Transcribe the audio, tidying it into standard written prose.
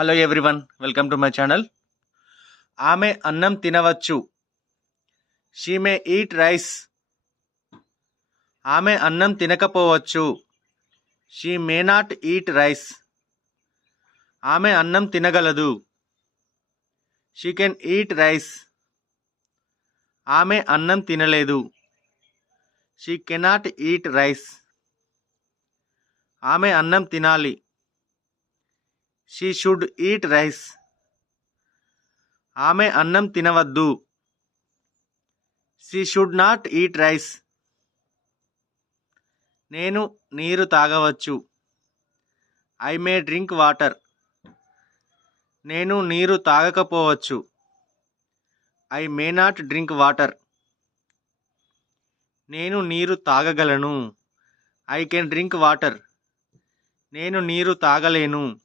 Hello everyone, welcome to my channel. ఆమె అన్నం తినవచ్చు. She may eat rice. ఆమె అన్నం తినకపోవచ్చు. She may not eat rice. ఆమె అన్నం తినగలదు. She can eat rice. ఆమె అన్నం తినలేదు. She cannot eat rice. ఆమె అన్నం తినాలి. She should eat rice. ఆమె అన్నం తినవద్దు. She should not eat rice. నేను నీరు తాగవచ్చు. I may drink water. నేను నీరు తాగకపోవచ్చు. I may not drink water. నేను నీరు తాగగలను. I can drink water. నేను నీరు తాగలేను.